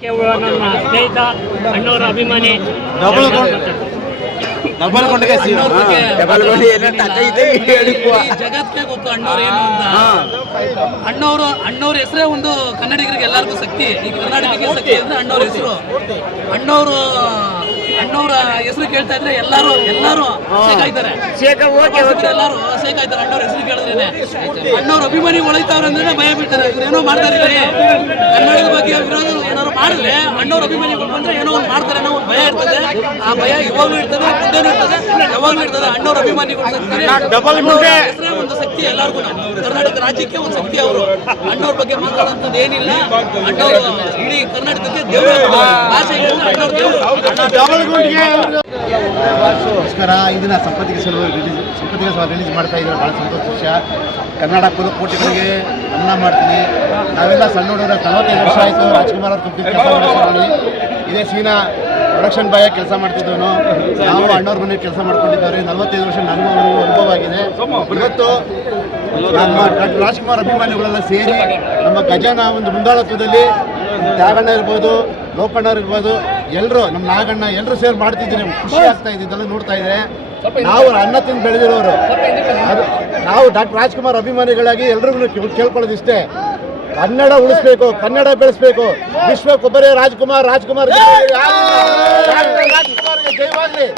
ನನ್ನ ಸ್ನೇಹಿತ ಅಣ್ಣವರ ಅಭಿಮಾನಿ ಜಗತ್ಗೆ ಗೊತ್ತು ಅಣ್ಣವ್ರು ಏನು ಅಂತ. ಅಣ್ಣವ್ರ ಹೆಸರೇ ಒಂದು ಕನ್ನಡಿಗರಿಗೆ ಎಲ್ಲರಿಗೂ ಶಕ್ತಿ. ಈ ಕರ್ನಾಟಕಕ್ಕೆ ಶಕ್ತಿ ಅಂದ್ರೆ ಅಣ್ಣವ್ರ ಹೆಸರು. ಅಣ್ಣವ್ರ ಹೆಸರು ಕೇಳ್ತಾ ಇದ್ರೆ ಎಲ್ಲರೂ ಶೇಕಾಯ್ತಾರೆ. ಎಲ್ಲರೂ ಶೇಕಾಯ್ತಾರೆ ಅಣ್ಣವ್ರ ಹೆಸರು ಕೇಳಿದ್ರೇನೆ. ಅಣ್ಣವ್ರ ಅಭಿಮಾನಿ ಒಳಗ್ತಾವ್ರೆ ಅಂದ್ರೆ ಭಯ ಬೀಳ್ತಾರೆ. ಇವ್ರೇನೋ ಮಾಡ್ತಾರೆ ಕನ್ನಡದ ಬಗ್ಗೆ ವಿರೋಧ ಏನಾದ್ರು ಮಾಡಿದ್ರೆ ಅಣ್ಣವ್ರ ಅಭಿಮಾನಿಗಳು ಬಂದ್ರೆ ಏನೋ ಒಂದು ಮಾಡ್ತಾರೆ ಅನ್ನೋ ಒಂದು ಭಯ ಇರ್ತದೆ. ಆ ಭಯ ಇವಾಗ್ಲೂ ಇರ್ತದೆ, ಮುಂದೆನೂ ಇರ್ತದೆ, ಯಾವಾಗ್ಲೂ ಇರ್ತದೆ. ಅಣ್ಣವ್ರ ಅಭಿಮಾನಿಗಳು ಹೆಸರೇ ಒಂದು ಶಕ್ತಿ ಎಲ್ಲರಿಗೂ. ಕರ್ನಾಟಕ ರಾಜ್ಯಕ್ಕೆ ಒಂದು ಶಕ್ತಿ ಅವರು. ಅಣ್ಣವ್ರ ಬಗ್ಗೆ ಮಾತಾಡೋಂಥದ್ದು ಏನಿಲ್ಲ. ಅಣ್ಣವ್ರು ಇಡೀ ಕರ್ನಾಟಕಕ್ಕೆ ದೇವರು. ಭಾಷೆ ಅಣ್ಣವ್ರ ದೇವರು. ನಮಸ್ಕಾರ. ಇದನ್ನ ಸಂಪತ್ತಿಗೆ ಸಲುವಾಗಿ ರಿಲೀಸ್ ಮಾಡ್ತಾ ಇದ್ದಾರೆ. ಭಾಳ ಸಂತೋಷ ವಿಷಯ. ಕನ್ನಡ ಕೋಟಿಗಳಿಗೆ ಅನ್ನ ಮಾಡ್ತೀನಿ. ನಾವೆಲ್ಲ ಸಣ್ಣ ಹುಡುಗರ 45 ವರ್ಷ ಆಯಿತು. ರಾಜ್ಕುಮಾರ್ ಅವ್ರ ಕಂಪ್ನಿ ಕೆಲಸ ಮಾಡಿ ಇದೇ ಸೀನಾ ಪ್ರೊಡಕ್ಷನ್ ಬಾಯ ಕೆಲಸ ಮಾಡ್ತಿದ್ದವನು. ನಾವು ಅಣ್ಣವ್ರ ಮನೆ ಕೆಲಸ ಮಾಡ್ಕೊಂಡಿದ್ದಾರೆ. 45 ವರ್ಷ ನನಗೂ ಅನುಭವ ಆಗಿದೆ. ಇವತ್ತು ನಮ್ಮ ರಾಜ್ಕುಮಾರ್ ಅಭಿಮಾನಿಗಳೆಲ್ಲ ಸೇರಿ ನಮ್ಮ ಗಜನ ಒಂದು ಮುಂದಾಳತ್ವದಲ್ಲಿ ತ್ಯಾಗಣ್ಣ ಇರ್ಬೋದು, ಲೋಕಣ್ಣವ್ರು ಇರ್ಬೋದು, ಎಲ್ಲರೂ ನಮ್ಮ ನಾಗಣ್ಣ ಎಲ್ಲರೂ ಸೇರಿ ಮಾಡ್ತಿದ್ದೀರಿ. ಖುಷಿ ಆಗ್ತಾ ಇದ್ದಿದ್ದೆಲ್ಲ ನೋಡ್ತಾ ಇದ್ದಾರೆ. ನಾವು ಅನ್ನ ತಿಂದು ಬೆಳೆದಿರೋರು. ಅದು ನಾವು ಡಾಕ್ಟರ್ ರಾಜ್ಕುಮಾರ್ ಅಭಿಮಾನಿಗಳಾಗಿ ಎಲ್ರಿಗೂ ಕೇಳ್ಕೊಳ್ಳೋದು ಇಷ್ಟೇ, ಕನ್ನಡ ಉಳಿಸ್ಬೇಕು, ಕನ್ನಡ ಬೆಳೆಸ್ಬೇಕು. ವಿಶ್ವಕ್ಕೊಬ್ಬರೇ ರಾಜ್ಕುಮಾರ್. ರಾಜ್ಕುಮಾರ್ಗೆ ಜಯವಾಗಲಿ.